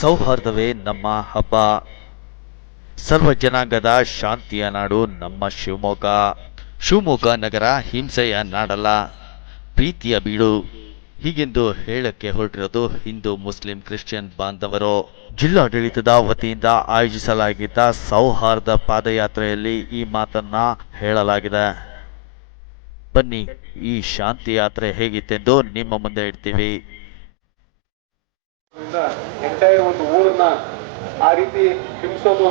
ಸೌಹಾರ್ದವೇ ನಮ್ಮ ಹಬ್ಬ. ಸರ್ವ ಜನಾಂಗದ ಶಾಂತಿಯ ನಾಡು, ನಮ್ಮ ಶಿವಮೊಗ್ಗ. ಶಿವಮೊಗ್ಗ ನಗರ ಹಿಂಸೆಯ ನಾಡಲ್ಲ. ಪ್ರೀತಿಯ ಬೀಡು. ಹೀಗೆಂದು ಹೇಳಕ್ಕೆ ಹೊರಟಿರೋದು ಹಿಂದೂ ಮುಸ್ಲಿಂ ಕ್ರಿಶ್ಚಿಯನ್ ಬಾಂಧವರು. ಜಿಲ್ಲಾಡಳಿತದ ವತಿಯಿಂದ ಆಯೋಜಿಸಲಾಗಿದ್ದ ಸೌಹಾರ್ದ ಪಾದಯಾತ್ರೆಯಲ್ಲಿ ಈ ಮಾತನ್ನ ಹೇಳಲಾಗಿದೆ. ಬನ್ನಿ, ಈ ಶಾಂತಿ ಯಾತ್ರೆ ಹೇಗಿತ್ತೆಂದು ನಿಮ್ಮ ಮುಂದೆ ಇಡ್ತೀವಿ. ಎಂಟೈರ್ ಒಂದು ಊರನ್ನ ಆ ರೀತಿ ಹಿಂಸೋದು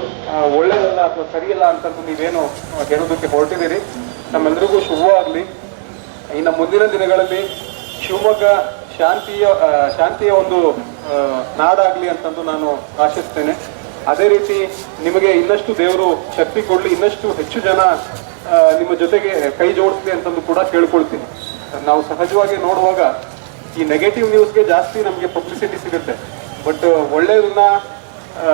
ಒಳ್ಳೇದಲ್ಲ ಅಥವಾ ಸರಿಯಲ್ಲ ಅಂತಂದು ನೀವೇನು ಹೇಳೋದಕ್ಕೆ ಹೊರಟಿದ್ದೀರಿ. ನಮ್ಮೆಲ್ಲರಿಗೂ ಶುಭವಾಗಲಿ ಇನ್ನು ಮುಂದಿನ ದಿನಗಳಲ್ಲಿ ಶಿವಮೊಗ್ಗ ಶಾಂತಿಯ ಶಾಂತಿಯ ಒಂದು ನಾಡಾಗ್ಲಿ ಅಂತಂದು ನಾನು ಆಶಿಸ್ತೇನೆ. ಅದೇ ರೀತಿ ನಿಮಗೆ ಇನ್ನಷ್ಟು ದೇವರು ಶಕ್ತಿ ಕೊಡ್ಲಿ, ಇನ್ನಷ್ಟು ಹೆಚ್ಚು ಜನ ನಿಮ್ಮ ಜೊತೆಗೆ ಕೈ ಜೋಡಿಸಲಿ ಅಂತಂದು ಕೂಡ ಕೇಳ್ಕೊಳ್ತೀನಿ. ನಾವು ಸಹಜವಾಗಿ ನೋಡುವಾಗ ಈ ನೆಗೆಟಿವ್ ನ್ಯೂಸ್ಗೆ ಜಾಸ್ತಿ ನಮಗೆ ಪಬ್ಲಿಸಿಟಿ ಸಿಗುತ್ತೆ. ಬಟ್ ಒಳ್ಳೆಯದನ್ನ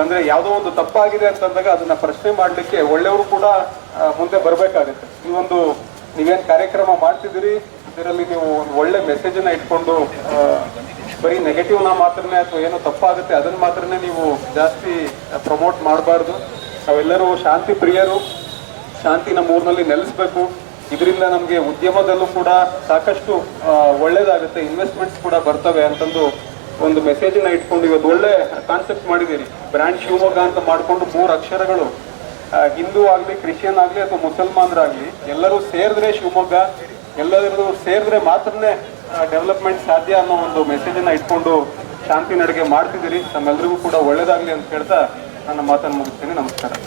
ಅಂದರೆ ಅಂದ್ರೆ ಯಾವುದೋ ಒಂದು ತಪ್ಪಾಗಿದೆ ಅಂತಂದಾಗ ಅದನ್ನ ಪ್ರಶ್ನೆ ಮಾಡಲಿಕ್ಕೆ ಒಳ್ಳೆಯವರು ಕೂಡ ಮುಂದೆ ಬರಬೇಕಾಗುತ್ತೆ. ಈ ಒಂದು, ನೀವೇನು ಕಾರ್ಯಕ್ರಮ ಮಾಡ್ತಿದ್ದೀರಿ ಇದರಲ್ಲಿ ನೀವು ಒಂದು ಒಳ್ಳೆ ಮೆಸೇಜನ್ನು ಇಟ್ಕೊಂಡು ಬರೀ ನೆಗೆಟಿವ್ನ ಮಾತ್ರನೇ ಅಥವಾ ಏನು ತಪ್ಪಾಗುತ್ತೆ ಅದನ್ನು ಮಾತ್ರನೇ ನೀವು ಜಾಸ್ತಿ ಪ್ರಮೋಟ್ ಮಾಡಬಾರ್ದು. ನಾವೆಲ್ಲರೂ ಶಾಂತಿ ಪ್ರಿಯರು ಶಾಂತಿ ನಮ್ಮ ಊರಿನಲ್ಲಿ ನೆಲೆಸಬೇಕು. ಇದರಿಂದ ನಮಗೆ ಉದ್ಯಮದಲ್ಲೂ ಕೂಡ ಸಾಕಷ್ಟು ಒಳ್ಳೇದಾಗುತ್ತೆ ಇನ್ವೆಸ್ಟ್ಮೆಂಟ್ಸ್ ಕೂಡ ಬರ್ತವೆ ಅಂತಂದು ಒಂದು ಮೆಸೇಜನ್ನ ಇಟ್ಕೊಂಡು ಇವತ್ತು ಒಳ್ಳೆ ಕಾನ್ಸೆಪ್ಟ್ ಮಾಡಿದ್ದೀರಿ. ಬ್ರ್ಯಾಂಡ್ ಶಿವಮೊಗ್ಗ ಅಂತ ಮಾಡಿಕೊಂಡು ಮೂರು ಅಕ್ಷರಗಳು ಹಿಂದೂ ಆಗಲಿ, ಕ್ರಿಶ್ಚಿಯನ್ ಆಗಲಿ ಅಥವಾ ಮುಸಲ್ಮಾನರಾಗಲಿ ಎಲ್ಲರೂ ಸೇರಿದ್ರೆ ಶಿವಮೊಗ್ಗ, ಎಲ್ಲರೂ ಸೇರಿದ್ರೆ ಮಾತ್ರನೇ ಡೆವಲಪ್ಮೆಂಟ್ ಸಾಧ್ಯ ಅನ್ನೋ ಒಂದು ಮೆಸೇಜನ್ನು ಇಟ್ಕೊಂಡು ಶಾಂತಿ ನಡಿಗೆ ಮಾಡ್ತಿದ್ದೀರಿ. ತಮ್ಮೆಲ್ಲರಿಗೂ ಕೂಡ ಒಳ್ಳೇದಾಗಲಿ ಅಂತ ಹೇಳ್ತಾ ನನ್ನ ಮಾತನ್ನು ಮುಗಿಸ್ತೀನಿ. ನಮಸ್ಕಾರ.